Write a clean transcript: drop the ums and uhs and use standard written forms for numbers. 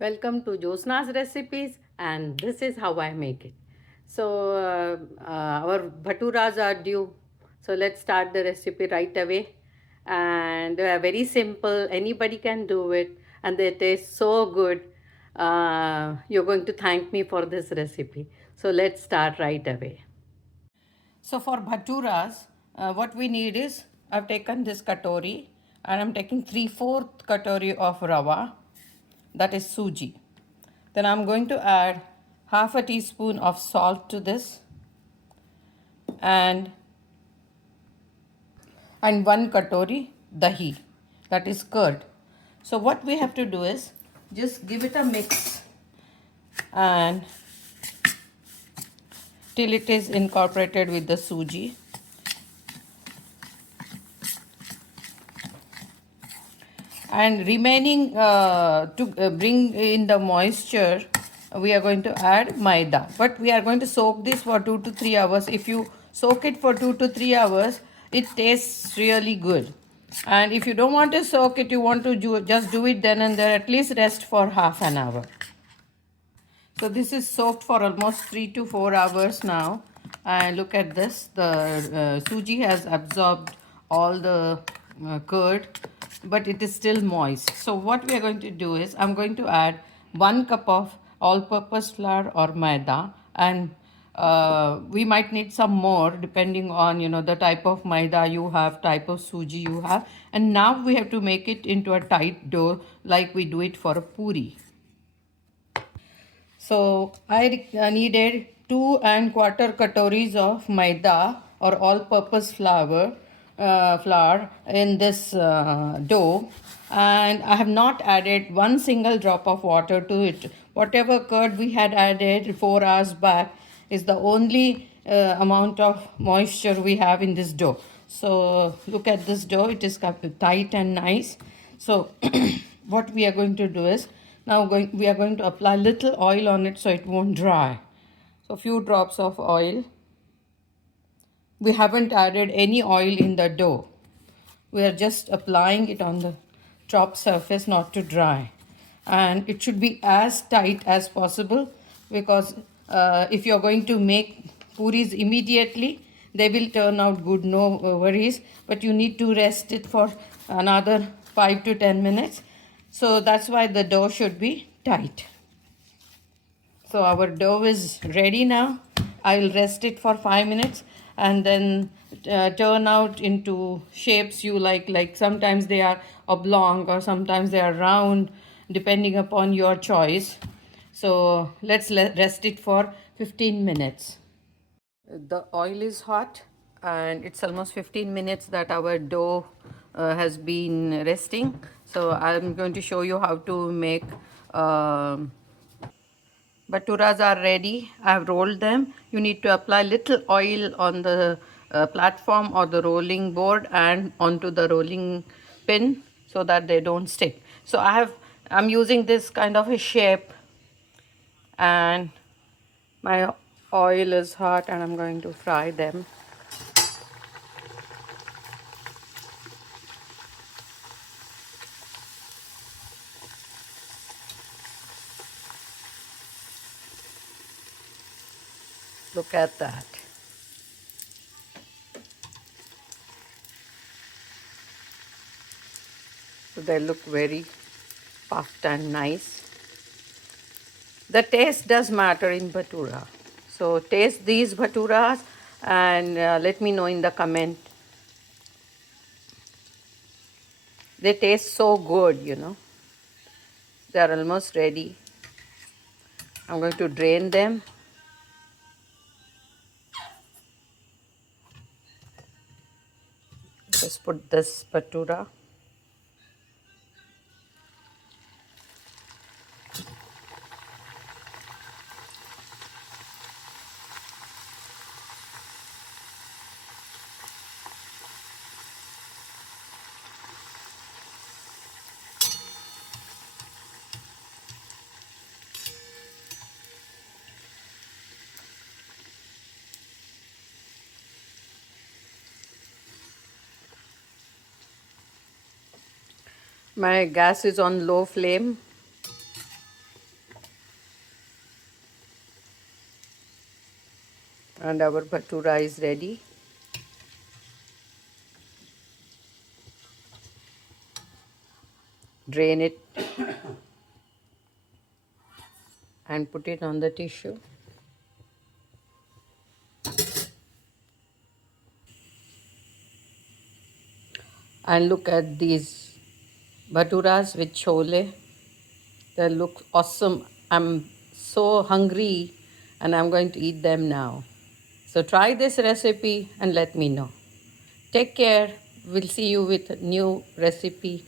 Welcome to Josna's recipes, and this is how I make it. So our bhaturas are due. So let's start the recipe right away. And they are very simple. Anybody can do it, and they taste so good. You're going to thank me for this recipe. So let's start right away. So for bhaturas, what we need is I've taken this katori, and I'm taking 3/4 katori of rava, that is suji. Then I'm going to add half a teaspoon of salt to this, and one katori dahi, that is curd. So what we have to do is just give it a mix and till it is incorporated with the suji. And remaining to bring in the moisture, we are going to add maida, but we are going to soak this for 2 to 3 hours. If you soak it for 2 to 3 hours, it tastes really good. And if you don't want to soak it, you want to just do it then and there, at least rest for half an hour. So this is soaked for almost 3 to 4 hours now, and look at this, the suji has absorbed all the curd, but it is still moist. So what we are going to do is I'm going to add 1 cup of all-purpose flour or maida, and we might need some more depending on the type of maida you have, type of suji you have. And now we have to make it into a tight dough like we do it for a puri. So I needed 2¼ katoris of maida or all-purpose flour in this dough, and I have not added one single drop of water to it. Whatever curd we had added 4 hours back is the only amount of moisture we have in this dough. So look at this dough, it is tight and nice. So what we are going to do is now we are going to apply little oil on it so it won't dry. So few drops of oil. We haven't added any oil in the dough. We are just applying it on the top surface not to dry. And it should be as tight as possible, because if you're going to make puris immediately, they will turn out good, no worries. But you need to rest it for another 5 to 10 minutes. So that's why the dough should be tight. So our dough is ready now. I will rest it for 5 minutes and then turn out into shapes you like. Like sometimes they are oblong or sometimes they are round, depending upon your choice. So let's rest it for 15 minutes. The oil is hot and it's almost 15 minutes that our dough has been resting. So I'm going to show you how to make bhaturas are ready. I have rolled them. You need to apply little oil on the platform or the rolling board and onto the rolling pin so that they don't stick. So I'm using this kind of a shape, and my oil is hot and I'm going to fry them. Look at that. So they look very puffed and nice. The taste does matter in bhatura. So taste these bhaturas and let me know in the comment. They taste so good. They are almost ready. I'm going to drain them. Just put this bhatura. My gas is on low flame. And our bhatura is ready. Drain it and put it on the tissue. And look at these bhaturas with chole. They look awesome. I'm so hungry and I'm going to eat them now. So try this recipe and let me know. Take care. We'll see you with a new recipe.